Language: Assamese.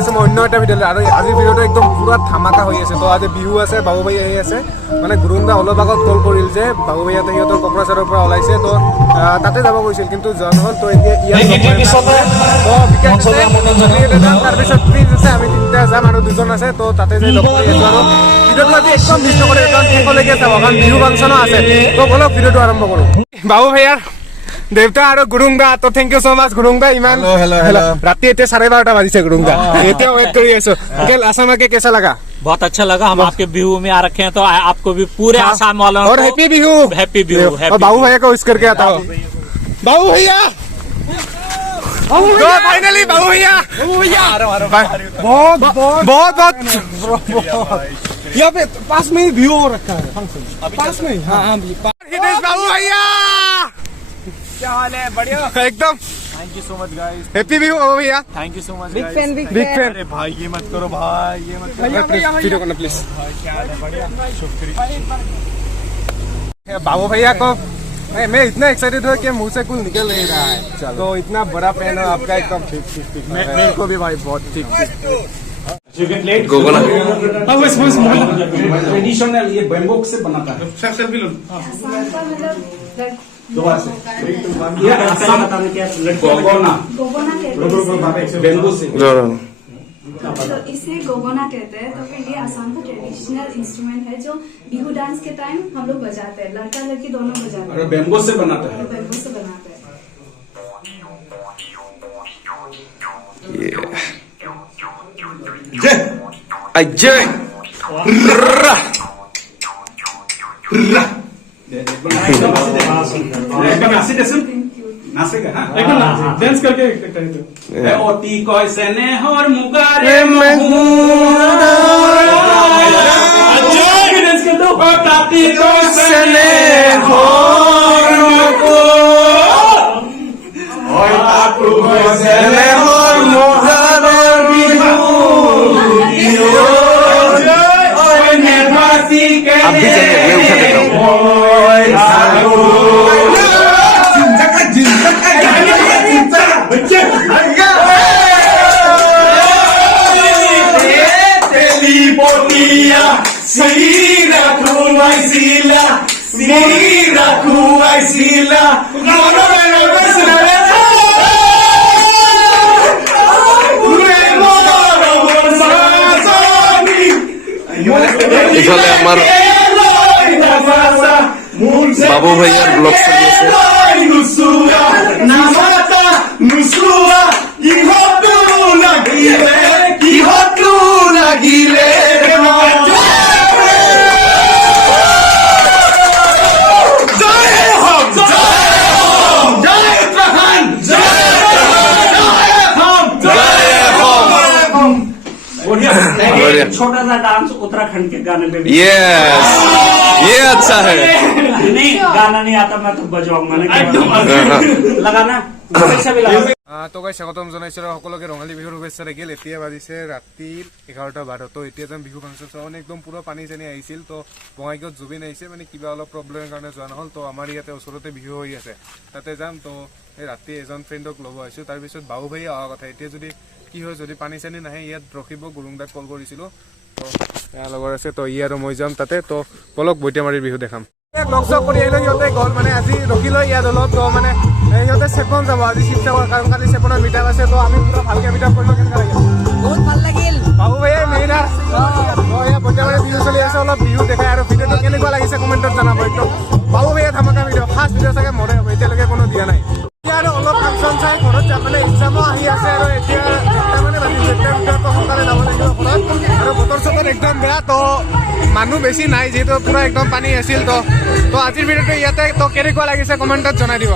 আছে মই অন্য এটা ভিডিঅ' আৰু আজিৰ ভিডিঅ'টো একদম পুৰা ধামাকা হৈ আছে। তো আজি বিহু আছে, বাবু ভাই আহি আছে। মানে গুৰুংদা অলপ আগত কল কৰিল যে বাবু ভাইয়াতে সিহঁতৰ কোকৰাঝাৰৰ পৰা ওলাইছে, তো তাতে যাব কৈছিল কিন্তু যোৱা নহ'ল। তো এতিয়া তাৰপিছত প্লিজ আছে আমি তিনিটা যাম আৰু দুজন আছে, তো তাতে যাই লগ কৰি আছো। আৰু ভিডিঅ'টো আজি একদম মিছ নকৰে, কাৰণ শেষলৈকে চাব, কাৰণ বিহু ফাংচনো আছে। তো বলক ভিডিঅ'টো আৰম্ভ কৰোঁ। বাবু ভাইয়াৰ দেউতা আৰু গুৰুংদা, তো থেংক ইউ সো মাচ গুৰুংদা। ইমান ৰাতি এতিয়া 12:30 বাজিছে গুৰুংদা, এতিয়া ৱেট কৰি আছো। आसाम आके कैसा लगा? बहुत अच्छा लगा। हम आपके बिहू में आ रखे हैं, तो आपको भी पूरे आसाम वालों और हैप्पी बिहू। हैप्पी बिहू। और बाबू भैया को विश करके आता हूँ। बाबू भैया फाइनली बाबू भैया बहुत बहुत बहुत यहाँ पे पास में ही व्यू हो रखा है फंक्शन, पास में ही। हाँ बाबू भैया क्या हाल है? बढ़िया एकदम। Thank you so much guys. Happy view Babu भैया। Thank you so much. Big fan. अरे भाई ये मत करो भाई, ये मत करो। वीडियो करना प्लीज। क्या हाल है? बढ़िया शुक्रिया। बाबू भैया को मैं इतना एक्साइटेड हूँ कि मुंह से कुछ निकल नहीं रहा है। तो इतना बड़ा फैन है आपका, एकदम ठीक। मेरे को भी भाई बहुत ठीक। गोगोना ट्रेडिशनल ये बैम्बू से बनाता है। सेल्फी लो। दोबारा से ये आसान गोगोना बैम्बू से। तो इसे गोगोना कहते हैं। तो फिर ये आसाम का ट्रेडिशनल इंस्ट्रूमेंट है जो बिहू डांस के टाइम हम लोग बजाते हैं, लड़का लड़की दोनों बजाते हैं। बैम्बू से बनाता है। बैम्बू से बनाते हैं। अजय नाचेगा डांस करके ओती कैसे ने हर मुगारे डांस कर दो। ओती कैसे ने हर मुको ओय तातु कैसे ने हर मुगारे बिहू ओय ने फासी के आप भी चलिए, मैं उठा देता हूँ। इफाले আমার বাবু ভাইয়ার ব্লগ চলিছে। छोटा सा डांस उत्तराखंड के गाने पे भी। यस ये अच्छा है। नहीं गाना नहीं आता, मैं तो बजाऊंगा ना। लगाना पैसा भी लगा। তো গাইছ স্বাগতম জনাইছোঁ সকলোকে ৰঙালী বিহুৰ শুভেচ্ছা থাকিল। এতিয়া বাজিছে ৰাতি 11:12। তো এতিয়া যাম বিহু ফাংচন চাব। মানে একদম পুৰা পানী চানী আহিছিল। তো বঙাইগাঁৱত জুবিন আহিছে, মানে কিবা অলপ প্ৰব্লেমৰ কাৰণে যোৱা নহ'ল। তো আমাৰ ইয়াতে ওচৰতে বিহু হৈ আছে, তাতে যাম। তো এই ৰাতি এজন ফ্ৰেণ্ডক ল'ব আহিছোঁ। তাৰপিছত বাবু ভাই অহা কথা। এতিয়া যদি কি হয়, যদি পানী চানী নাহে ইয়াত ৰখিব। গুৰুংদাক কল কৰিছিলোঁ, তো ইয়াৰ লগৰ আছে। তো ই আৰু মই যাম তাতে। তো বলক বৈতিয়ামাৰীৰ বিহু দেখাম। লগ চগ কৰি আহিলোঁ, সিহঁতে গ'ল। মানে আজি ৰখিলৈ ইয়াত অলপ। তো মানে সিহঁতে চেপন যাব আজি শিৱসাগৰ, কাৰণ কালি চেপনৰ মিটাপ আছে। তো আমি পুৰা ভালকৈ মিটাপ কৰিলোঁ। কেনেকুৱা লাগিল? বহুত ভাল লাগিল। বাবু ভাইয়ে মেইন বৈতিয়ামাৰীৰ বিহু চলি আছে, অলপ বিহু দেখাই। আৰু ভিডিঅ'টো কেনেকুৱা লাগিছে কমেণ্টত জনাব। একদম বাবু ভাইয়ে ধামাকা ভিডিঅ', ফাৰ্ষ্ট ভিডিঅ' চাগে মৰে হ'ব, এতিয়ালৈকে কোনো দিয়া নাই। এতিয়া আৰু অলপ ফাংচন চাই ঘৰত যাম। মানে এক্সামো আহি আছে আৰু এতিয়া মানে বাজিছে ভিতৰতো সোনকালে যাব লাগিব ঘৰত। আৰু বতৰ চতৰ একদম বেয়া। তো মানুহ বেছি নাই, যিহেতু পুৰা একদম পানী আছিল। তো আজিৰ ভিডিঅ'টো ইয়াতে। তো কেনেকুৱা লাগিছে কমেণ্টত জনাই দিব।